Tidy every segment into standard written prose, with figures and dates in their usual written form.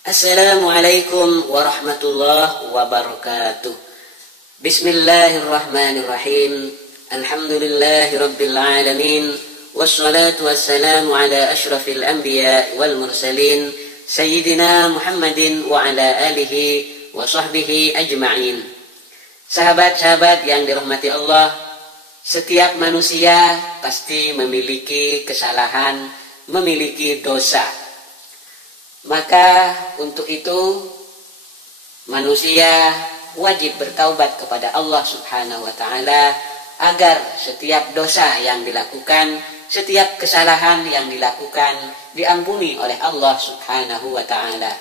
Assalamualaikum warahmatullahi wabarakatuh. Bismillahirrahmanirrahim. Alhamdulillahi rabbil alamin. Wassalatu wassalamu ala ashrafil anbiya wal mursalin Sayyidina Muhammadin wa ala alihi wa sahbihi ajma'in. Sahabat-sahabat yang dirahmati Allah, setiap manusia pasti memiliki kesalahan, memiliki dosa. Maka untuk itu manusia wajib bertaubat kepada Allah Subhanahu wa ta'ala agar setiap dosa yang dilakukan, setiap kesalahan yang dilakukan diampuni oleh Allah Subhanahu wa ta'ala.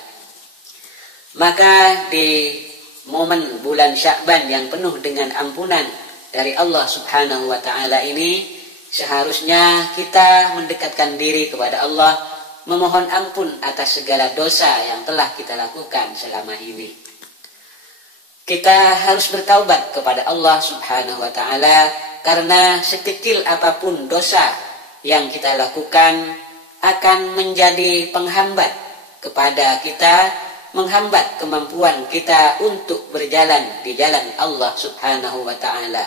Maka di momen bulan Sya'ban yang penuh dengan ampunan dari Allah Subhanahu wa ta'ala ini, seharusnya kita mendekatkan diri kepada Allah, memohon ampun atas segala dosa yang telah kita lakukan selama ini. Kita harus bertaubat kepada Allah Subhanahu wa ta'ala, karena sekecil apapun dosa yang kita lakukan akan menjadi penghambat kepada kita, menghambat kemampuan kita untuk berjalan di jalan Allah Subhanahu wa ta'ala.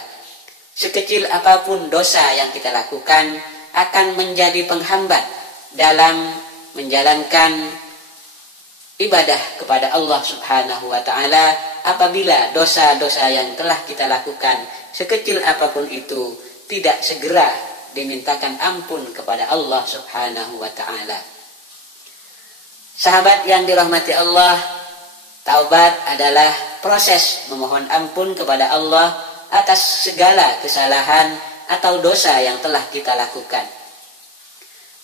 Sekecil apapun dosa yang kita lakukan akan menjadi penghambat dalam menjalankan ibadah kepada Allah Subhanahu wa ta'ala, apabila dosa-dosa yang telah kita lakukan sekecil apapun itu tidak segera dimintakan ampun kepada Allah Subhanahu wa ta'ala. Sahabat yang dirahmati Allah, taubat adalah proses memohon ampun kepada Allah atas segala kesalahan atau dosa yang telah kita lakukan.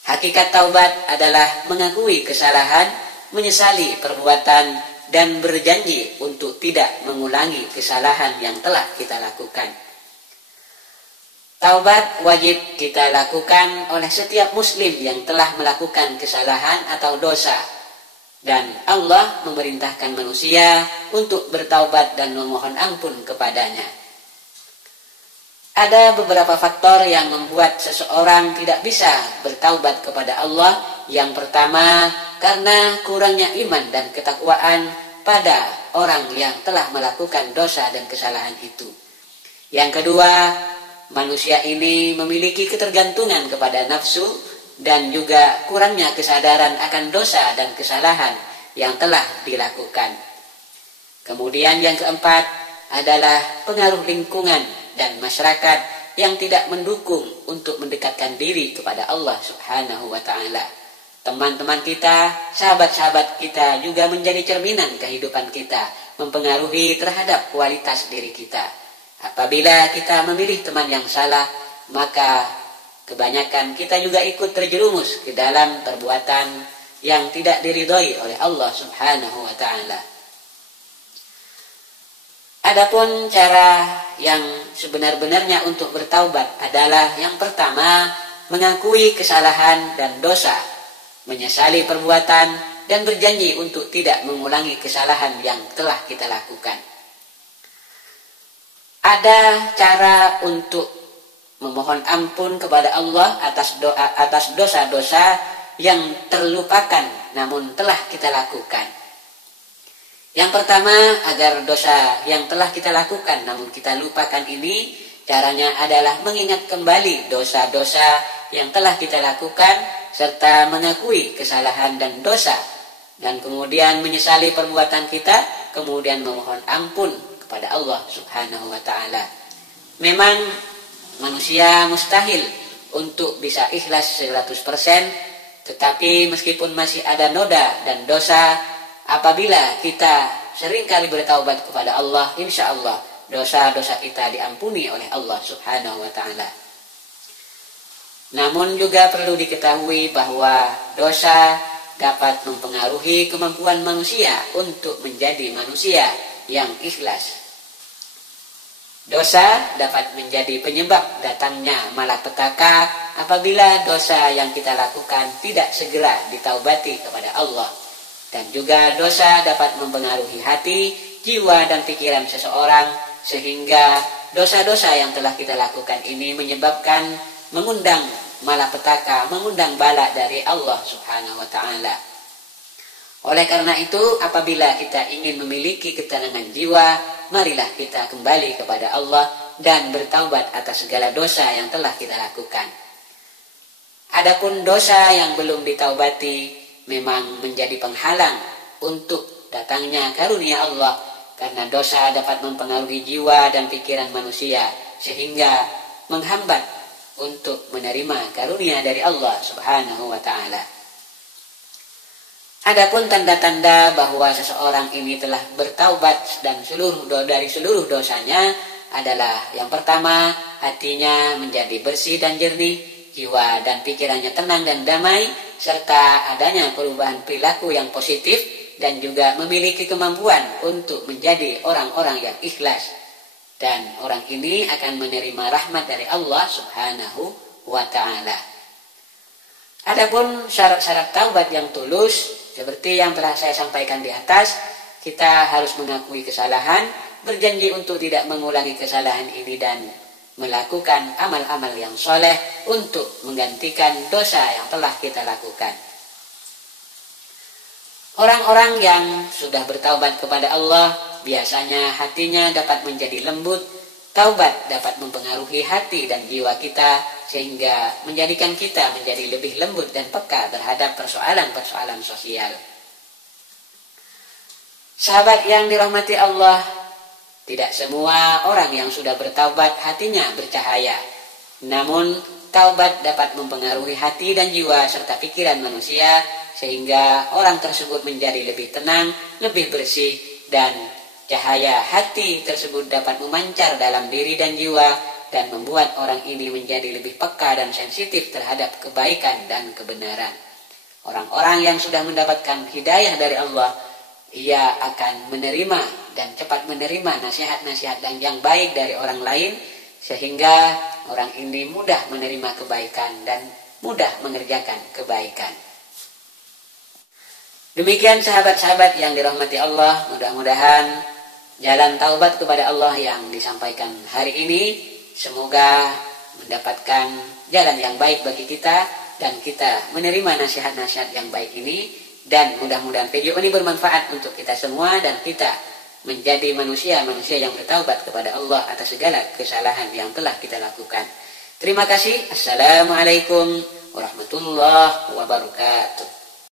Hakikat taubat adalah mengakui kesalahan, menyesali perbuatan, dan berjanji untuk tidak mengulangi kesalahan yang telah kita lakukan. Taubat wajib kita lakukan oleh setiap muslim yang telah melakukan kesalahan atau dosa. Dan Allah memerintahkan manusia untuk bertaubat dan memohon ampun kepadanya. Ada beberapa faktor yang membuat seseorang tidak bisa bertaubat kepada Allah. Yang pertama, karena kurangnya iman dan ketakwaan pada orang yang telah melakukan dosa dan kesalahan itu. Yang kedua, manusia ini memiliki ketergantungan kepada nafsu dan juga kurangnya kesadaran akan dosa dan kesalahan yang telah dilakukan. Kemudian yang keempat adalah pengaruh lingkungan dan masyarakat yang tidak mendukung untuk mendekatkan diri kepada Allah Subhanahu wa ta'ala. Teman-teman kita, sahabat-sahabat kita juga menjadi cerminan kehidupan kita, mempengaruhi terhadap kualitas diri kita. Apabila kita memilih teman yang salah, maka kebanyakan kita juga ikut terjerumus ke dalam perbuatan yang tidak diridhoi oleh Allah Subhanahu wa ta'ala. Adapun cara yang sebenar-benarnya untuk bertaubat adalah yang pertama, mengakui kesalahan dan dosa, menyesali perbuatan, dan berjanji untuk tidak mengulangi kesalahan yang telah kita lakukan. Ada cara untuk memohon ampun kepada Allah atas dosa-dosa yang terlupakan namun telah kita lakukan. Yang pertama, agar dosa yang telah kita lakukan namun kita lupakan ini, caranya adalah mengingat kembali dosa-dosa yang telah kita lakukan serta mengakui kesalahan dan dosa, dan kemudian menyesali perbuatan kita, kemudian memohon ampun kepada Allah Subhanahu wa ta'ala. Memang manusia mustahil untuk bisa ikhlas 100%, tetapi meskipun masih ada noda dan dosa, apabila kita seringkali bertaubat kepada Allah, insya Allah dosa-dosa kita diampuni oleh Allah Subhanahu wa ta'ala. Namun juga perlu diketahui bahwa dosa dapat mempengaruhi kemampuan manusia untuk menjadi manusia yang ikhlas. Dosa dapat menjadi penyebab datangnya malapetaka apabila dosa yang kita lakukan tidak segera ditaubati kepada Allah. Dan juga dosa dapat mempengaruhi hati, jiwa, dan pikiran seseorang, sehingga dosa-dosa yang telah kita lakukan ini menyebabkan mengundang malapetaka, mengundang bala dari Allah Subhanahu wa ta'ala. Oleh karena itu, apabila kita ingin memiliki ketenangan jiwa, marilah kita kembali kepada Allah dan bertaubat atas segala dosa yang telah kita lakukan. Adapun dosa yang belum ditaubati memang menjadi penghalang untuk datangnya karunia Allah, karena dosa dapat mempengaruhi jiwa dan pikiran manusia sehingga menghambat untuk menerima karunia dari Allah Subhanahu wa ta'ala. Adapun tanda-tanda bahwa seseorang ini telah bertaubat dan dari seluruh dosanya adalah yang pertama, hatinya menjadi bersih dan jernih, jiwa dan pikirannya tenang dan damai, serta adanya perubahan perilaku yang positif dan juga memiliki kemampuan untuk menjadi orang-orang yang ikhlas. Dan orang ini akan menerima rahmat dari Allah Subhanahu wa ta'ala. Adapun syarat-syarat taubat yang tulus, seperti yang telah saya sampaikan di atas, kita harus mengakui kesalahan, berjanji untuk tidak mengulangi kesalahan ini dan melakukan amal-amal yang soleh untuk menggantikan dosa yang telah kita lakukan. Orang-orang yang sudah bertaubat kepada Allah, biasanya hatinya dapat menjadi lembut. Taubat dapat mempengaruhi hati dan jiwa kita, sehingga menjadikan kita menjadi lebih lembut dan peka terhadap persoalan-persoalan sosial. Sahabat yang dirahmati Allah, tidak semua orang yang sudah bertaubat hatinya bercahaya. Namun, taubat dapat mempengaruhi hati dan jiwa serta pikiran manusia, sehingga orang tersebut menjadi lebih tenang, lebih bersih, dan cahaya hati tersebut dapat memancar dalam diri dan jiwa dan membuat orang ini menjadi lebih peka dan sensitif terhadap kebaikan dan kebenaran. Orang-orang yang sudah mendapatkan hidayah dari Allah, ia akan menerima dan cepat menerima nasihat-nasihat dan yang baik dari orang lain, sehingga orang ini mudah menerima kebaikan dan mudah mengerjakan kebaikan. Demikian sahabat-sahabat yang dirahmati Allah, mudah-mudahan jalan taubat kepada Allah yang disampaikan hari ini semoga mendapatkan jalan yang baik bagi kita dan kita menerima nasihat-nasihat yang baik ini, dan mudah-mudahan video ini bermanfaat untuk kita semua dan kita menjadi manusia-manusia yang bertaubat kepada Allah atas segala kesalahan yang telah kita lakukan. Terima kasih. Assalamualaikum warahmatullahi wabarakatuh.